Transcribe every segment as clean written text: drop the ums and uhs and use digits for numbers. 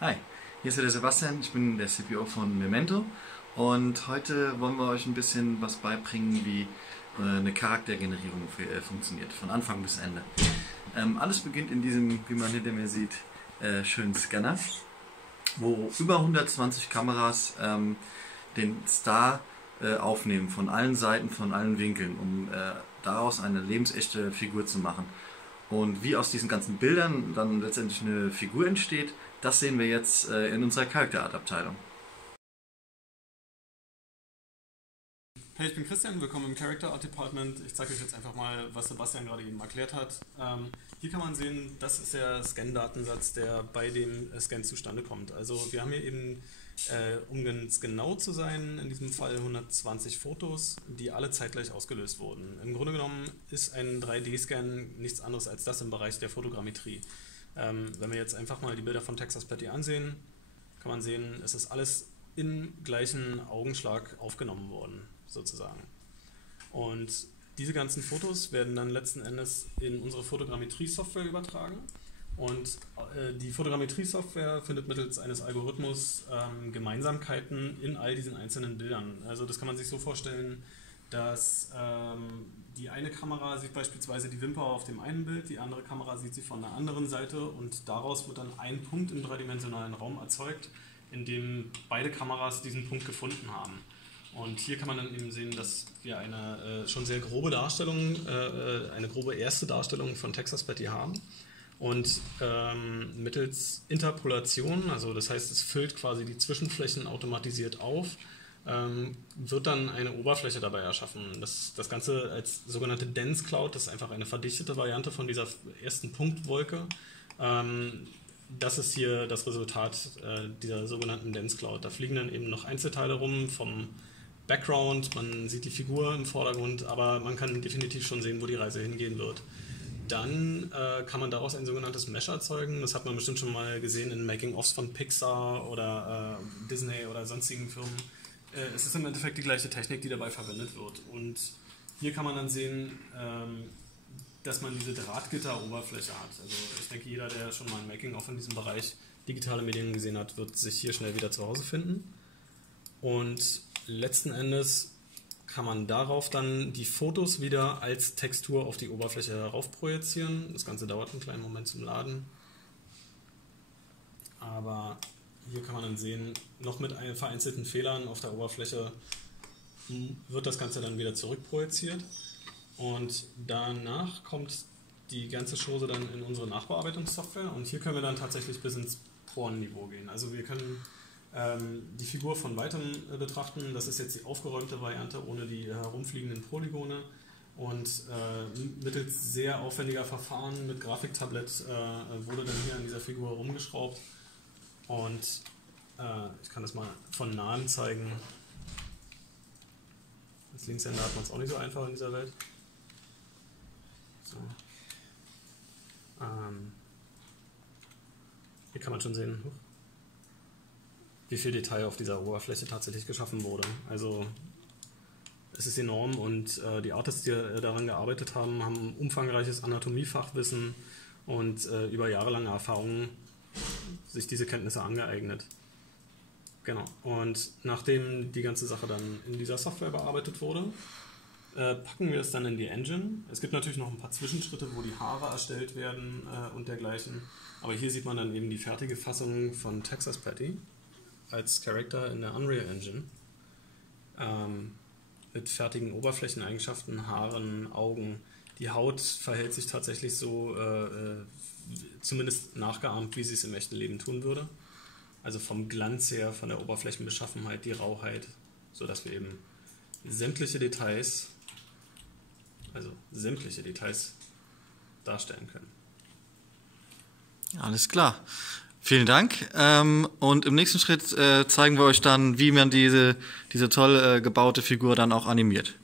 Hi, hier ist wieder Sebastian, ich bin der CPO von Memento und heute wollen wir euch ein bisschen was beibringen, wie eine Charaktergenerierung funktioniert, von Anfang bis Ende. Alles beginnt in diesem, wie man hinter mir sieht, schönen Scanner, wo über 120 Kameras den Star aufnehmen, von allen Seiten, von allen Winkeln, um daraus eine lebensechte Figur zu machen. Und wie aus diesen ganzen Bildern dann letztendlich eine Figur entsteht, das sehen wir jetzt in unserer Character Art Abteilung. Hey, ich bin Christian, willkommen im Character Art Department. Ich zeige euch jetzt einfach mal, was Sebastian gerade eben erklärt hat. Hier kann man sehen, das ist der Scan-Datensatz, der bei dem Scan zustande kommt. Also wir haben hier eben, um ganz genau zu sein, in diesem Fall 120 Fotos, die alle zeitgleich ausgelöst wurden. Im Grunde genommen ist ein 3D-Scan nichts anderes als das im Bereich der Fotogrammetrie. Wenn wir jetzt einfach mal die Bilder von Texas Patty ansehen, kann man sehen, es ist alles im gleichen Augenschlag aufgenommen worden, sozusagen. Und diese ganzen Fotos werden dann letzten Endes in unsere Fotogrammetrie-Software übertragen. Und die Fotogrammetrie-Software findet mittels eines Algorithmus Gemeinsamkeiten in all diesen einzelnen Bildern. Also das kann man sich so vorstellen, dass die eine Kamera sieht beispielsweise die Wimper auf dem einen Bild, die andere Kamera sieht sie von der anderen Seite und daraus wird dann ein Punkt im dreidimensionalen Raum erzeugt, in dem beide Kameras diesen Punkt gefunden haben. Und hier kann man dann eben sehen, dass wir eine schon sehr grobe Darstellung, eine grobe erste Darstellung von Texas Patty haben. Und mittels Interpolation, also das heißt, es füllt quasi die Zwischenflächen automatisiert auf, wird dann eine Oberfläche dabei erschaffen. Das Ganze als sogenannte Dense Cloud, das ist einfach eine verdichtete Variante von dieser ersten Punktwolke. Das ist hier das Resultat dieser sogenannten Dense Cloud. Da fliegen dann eben noch Einzelteile rum vom Background, man sieht die Figur im Vordergrund, aber man kann definitiv schon sehen, wo die Reise hingehen wird. Dann kann man daraus ein sogenanntes Mesh erzeugen. Das hat man bestimmt schon mal gesehen in Making-ofs von Pixar oder Disney oder sonstigen Firmen. Es ist im Endeffekt die gleiche Technik, die dabei verwendet wird. Und hier kann man dann sehen, dass man diese Drahtgitter-Oberfläche hat. Also ich denke, jeder, der schon mal ein Making-of in diesem Bereich digitale Medien gesehen hat, wird sich hier schnell wieder zu Hause finden. Und letzten Endes kann man darauf dann die Fotos wieder als Textur auf die Oberfläche herauf projizieren. Das Ganze dauert einen kleinen Moment zum Laden. Aber hier kann man dann sehen, noch mit vereinzelten Fehlern auf der Oberfläche wird das Ganze dann wieder zurückprojiziert. Und danach kommt die ganze Chose dann in unsere Nachbearbeitungssoftware. Und hier können wir dann tatsächlich bis ins Porenniveau gehen. Also wir können die Figur von weitem betrachten. Das ist jetzt die aufgeräumte Variante ohne die herumfliegenden Polygone und mittels sehr aufwendiger Verfahren mit Grafiktablett wurde dann hier an dieser Figur rumgeschraubt und ich kann das mal von nahem zeigen. Als Linkshänder hat man es auch nicht so einfach in dieser Welt. So. Hier kann man schon sehen, wie viel Detail auf dieser Oberfläche tatsächlich geschaffen wurde. Also es ist enorm und die Artists, die daran gearbeitet haben, haben umfangreiches Anatomiefachwissen und über jahrelange Erfahrung sich diese Kenntnisse angeeignet. Genau. Und nachdem die ganze Sache dann in dieser Software bearbeitet wurde, packen wir es dann in die Engine. Es gibt natürlich noch ein paar Zwischenschritte, wo die Haare erstellt werden und dergleichen. Aber hier sieht man dann eben die fertige Fassung von Texas Patty als Charakter in der Unreal Engine mit fertigen Oberflächeneigenschaften, Haaren, Augen. Die Haut verhält sich tatsächlich so, zumindest nachgeahmt, wie sie es im echten Leben tun würde. Also vom Glanz her, von der Oberflächenbeschaffenheit, die Rauheit, sodass wir eben sämtliche Details darstellen können. Alles klar. Vielen Dank. Und im nächsten Schritt zeigen wir euch dann, wie man diese toll gebaute Figur dann auch animiert.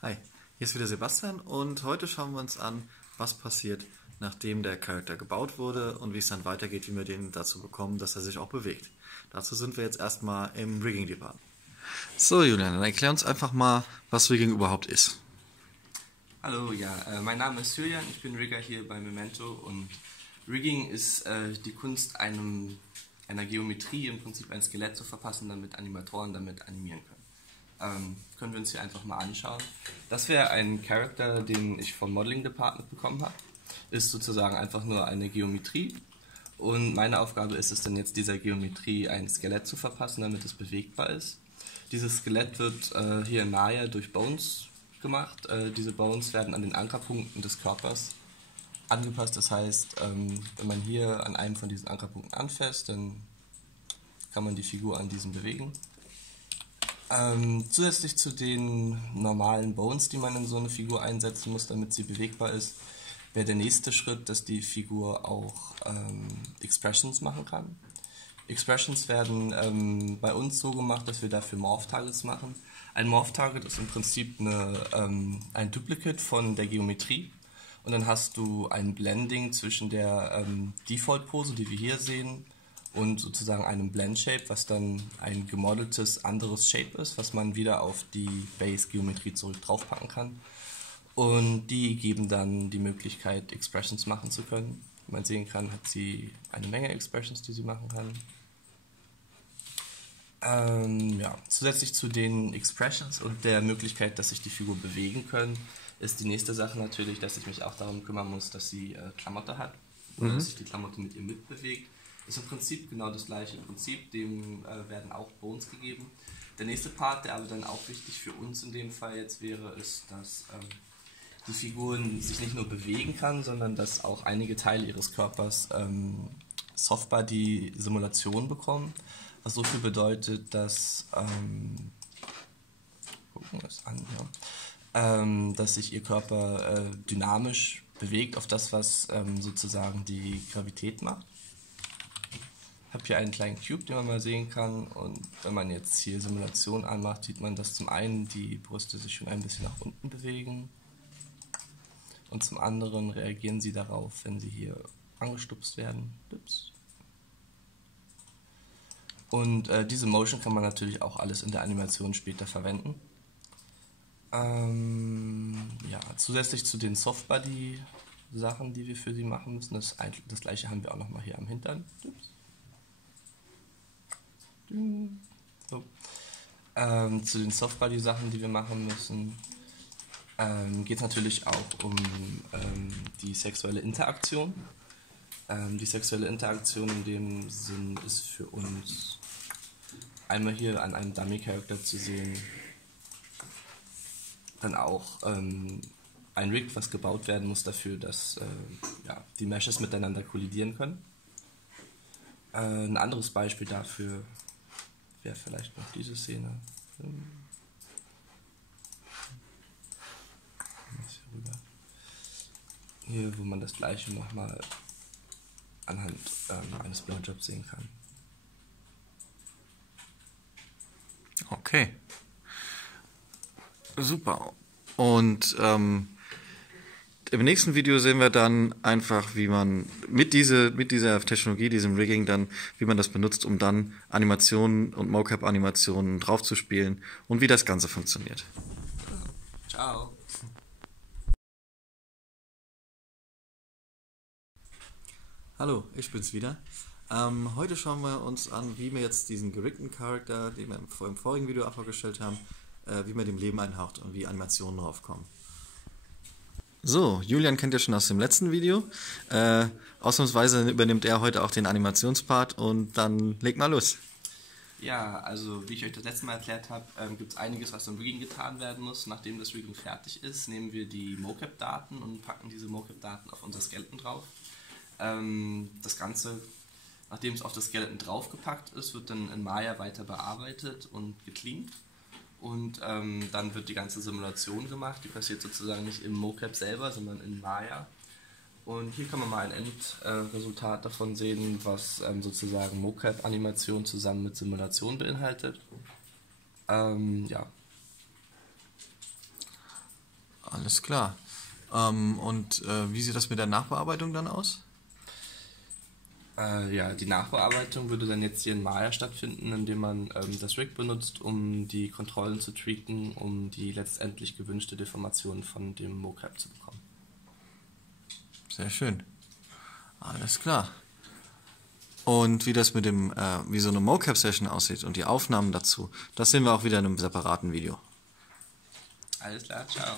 Hi, hier ist wieder Sebastian und heute schauen wir uns an, was passiert, nachdem der Charakter gebaut wurde und wie es dann weitergeht, wie wir den dazu bekommen, dass er sich auch bewegt. Dazu sind wir jetzt erstmal im Rigging Department. So Julian, dann erklär uns einfach mal, was Rigging überhaupt ist. Hallo, ja, mein Name ist Julian, ich bin Rigger hier bei Memento und Rigging ist die Kunst, einer Geometrie im Prinzip ein Skelett zu verpassen, damit Animatoren damit animieren können. Können wir uns hier einfach mal anschauen. Das wäre ein Charakter, den ich vom Modeling Department bekommen habe. Ist sozusagen einfach nur eine Geometrie und meine Aufgabe ist es dann jetzt, dieser Geometrie ein Skelett zu verpassen, damit es bewegbar ist. Dieses Skelett wird hier in Maya durch Bones gemacht. Diese Bones werden an den Ankerpunkten des Körpers angepasst. Das heißt, wenn man hier an einem von diesen Ankerpunkten anfasst, dann kann man die Figur an diesen bewegen. Zusätzlich zu den normalen Bones, die man in so eine Figur einsetzen muss, damit sie bewegbar ist, wäre der nächste Schritt, dass die Figur auch Expressions machen kann. Expressions werden bei uns so gemacht, dass wir dafür Morph-Targets machen. Ein Morph-Target ist im Prinzip ein Duplicate von der Geometrie und dann hast du ein Blending zwischen der Default-Pose, die wir hier sehen, und sozusagen einem Blend-Shape, was dann ein gemodeltes anderes Shape ist, was man wieder auf die Base-Geometrie zurück draufpacken kann. Und die geben dann die Möglichkeit, Expressions machen zu können. Wie man sehen kann, hat sie eine Menge Expressions, die sie machen kann. Ja, zusätzlich zu den Expressions und der Möglichkeit, dass sich die Figur bewegen können, ist die nächste Sache natürlich, dass ich mich auch darum kümmern muss, dass sie Klamotte hat oder dass sich die Klamotte mit ihr mitbewegt. Ist im Prinzip genau das gleiche Prinzip, dem werden auch Bones gegeben. Der nächste Part, der aber dann auch wichtig für uns in dem Fall jetzt wäre, ist, dass die Figur sich nicht nur bewegen kann, sondern dass auch einige Teile ihres Körpers Softbody-Simulation bekommen. Was so viel bedeutet, dass gucken wir es an, ja, dass sich ihr Körper dynamisch bewegt auf das, was sozusagen die Gravität macht. Ich habe hier einen kleinen Cube, den man mal sehen kann, und wenn man jetzt hier Simulation anmacht, sieht man, dass zum einen die Brüste sich schon ein bisschen nach unten bewegen und zum anderen reagieren sie darauf, wenn sie hier angestupst werden. Ups. Und diese Motion kann man natürlich auch alles in der Animation später verwenden. Ja, zusätzlich zu den Softbody-Sachen, die wir für sie machen müssen, das gleiche haben wir auch nochmal hier am Hintern. Ups. So. Zu den Softbody-Sachen, die wir machen müssen, geht es natürlich auch um die sexuelle Interaktion. Die sexuelle Interaktion in dem Sinn ist für uns einmal hier an einem Dummy-Charakter zu sehen, dann auch ein Rig, was gebaut werden muss dafür, dass ja, die Meshes miteinander kollidieren können. Ein anderes Beispiel dafür wäre vielleicht noch diese Szene. Hier, wo man das gleiche nochmal anhand eines Blowjobs sehen kann. Okay. Super. Und im nächsten Video sehen wir dann einfach, wie man mit dieser Technologie, diesem Rigging dann, wie man das benutzt, um dann Animationen und Mocap-Animationen draufzuspielen und wie das Ganze funktioniert. Ciao. Hallo, ich bin's wieder. Heute schauen wir uns an, wie wir jetzt diesen geriggten Charakter, den wir im vorigen Video auch vorgestellt haben, wie man dem Leben einhaucht und wie Animationen draufkommen. So, Julian kennt ihr schon aus dem letzten Video. Ausnahmsweise übernimmt er heute auch den Animationspart und dann legt mal los. Ja, also wie ich euch das letzte Mal erklärt habe, gibt es einiges, was im Rigging getan werden muss. Nachdem das Rigging fertig ist, nehmen wir die Mocap-Daten und packen diese Mocap-Daten auf unser Skeleton drauf. Das Ganze, nachdem es auf das Skeleton draufgepackt ist, wird dann in Maya weiter bearbeitet und gecleant. Und dann wird die ganze Simulation gemacht. Die passiert sozusagen nicht im Mocap selber, sondern in Maya. Und hier kann man mal ein Endresultat davon sehen, was sozusagen Mocap-Animation zusammen mit Simulation beinhaltet. Ja. Alles klar. Und wie sieht das mit der Nachbearbeitung dann aus? Ja, die Nachbearbeitung würde dann jetzt hier in Maya stattfinden, indem man das Rig benutzt, um die Kontrollen zu tweaken, um die letztendlich gewünschte Deformation von dem Mocap zu bekommen. Sehr schön. Alles klar. Und wie das mit dem, wie so eine Mocap-Session aussieht und die Aufnahmen dazu, das sehen wir auch wieder in einem separaten Video. Alles klar, ciao.